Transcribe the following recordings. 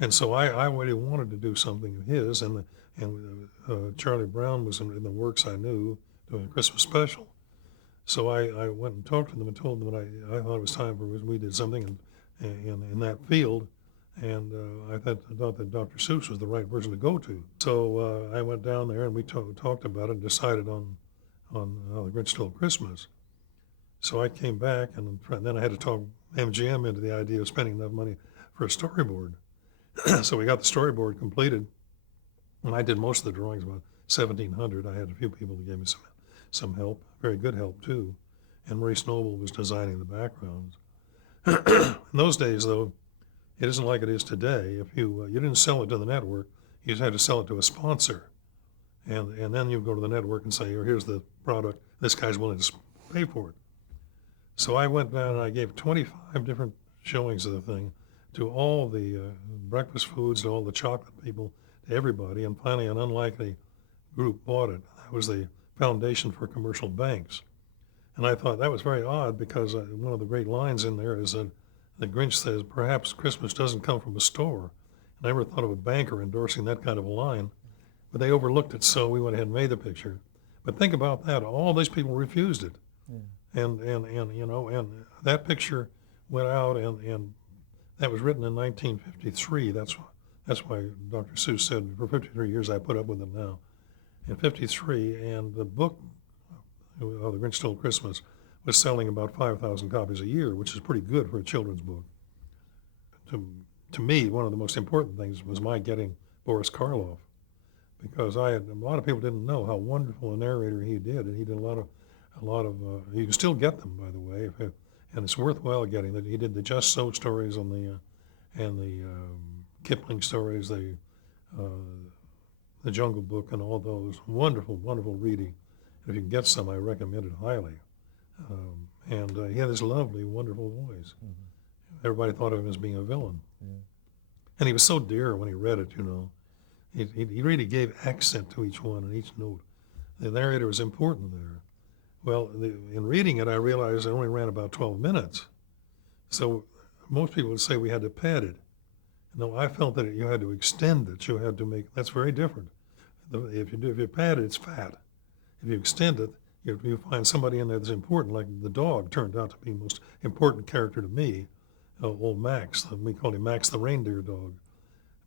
And so I really wanted to do something of his, and Charlie Brown was in the works I knew doing a Christmas special. So I went and talked to them and told them that I thought it was time for we did something in that field, and I thought that Dr. Seuss was the right person to go to. So I went down there and we talked about it and decided on How the Grinch Stole Christmas. So I came back and then I had to talk MGM into the idea of spending enough money for a storyboard. So we got the storyboard completed, and I did most of the drawings, about 1,700. I had a few people that gave me some help, very good help too. And Maurice Noble was designing the backgrounds. In those days, though, it isn't like it is today. If you didn't sell it to the network, you just had to sell it to a sponsor, and then you go to the network and say, oh, here's the product. This guy's willing to pay for it. So I went down and I gave 25 different showings of the thing to all the breakfast foods, to all the chocolate people, to everybody, and finally an unlikely group bought it. That was the Foundation for Commercial Banks. And I thought that was very odd because one of the great lines in there is that the Grinch says, perhaps Christmas doesn't come from a store. And I never thought of a banker endorsing that kind of a line, but they overlooked it, so we went ahead and made the picture. But think about that, all these people refused it. Yeah. And that picture went out, and that was written in 1953. That's why Dr. Seuss said, for 53 years I put up with it now. In 53, and the book, The Grinch Stole Christmas, was selling about 5,000 copies a year, which is pretty good for a children's book. To me, one of the most important things was my getting Boris Karloff, because a lot of people didn't know how wonderful a narrator he did, and he did a lot of you can still get them, by the way, and it's worthwhile getting that. He did the Just So stories and the Kipling stories, the Jungle Book, and all those wonderful, wonderful reading. And if you can get some, I recommend it highly. He had this lovely, wonderful voice. Mm-hmm. Everybody thought of him as being a villain. Yeah. And he was so dear when he read it, you know. He really gave accent to each one and each note. The narrator was important there. Well, in reading it, I realized it only ran about 12 minutes. So most people would say we had to pad it. No, I felt that you had to extend it. You had to that's very different. If you pad it, it's fat. If you extend it, you find somebody in there that's important, like the dog turned out to be the most important character to me, old Max. We called him Max the reindeer dog,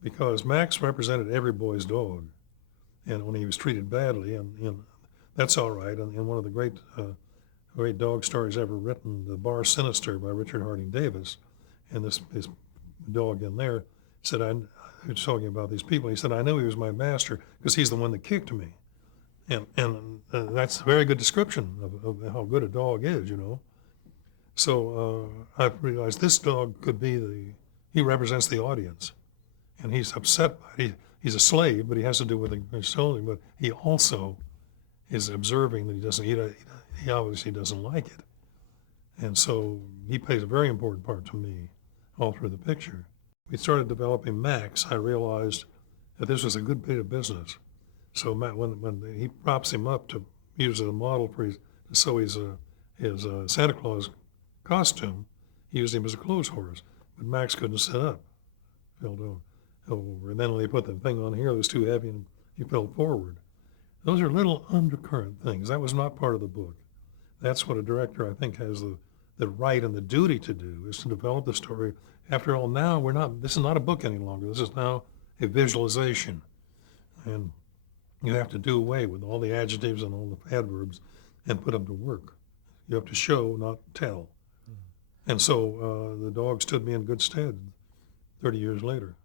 because Max represented every boy's dog. And when he was treated badly, and that's all right. And one of the great dog stories ever written, The Bar Sinister by Richard Harding Davis, and this dog in there said, he was talking about these people, he said, I knew he was my master because he's the one that kicked me. And that's a very good description of how good a dog is, you know. So I realized this dog could be he represents the audience. And he's upset by it. He's a slave, but he has to do with the soldier, but he also is observing that he obviously doesn't like it. And so he plays a very important part to me all through the picture. We started developing Max. I realized that this was a good bit of business. So when he props him up to use as a model for his Santa Claus costume, he used him as a clothes horse. But Max couldn't sit up, fell over. And then when they put the thing on here, it was too heavy and he fell forward. Those are little undercurrent things. That was not part of the book. That's what a director, I think, has the right and the duty to do, is to develop the story. After all, now this is not a book any longer. This is now a visualization. And you have to do away with all the adjectives and all the adverbs and put them to work. You have to show, not tell. And so the dog stood me in good stead 30 years later.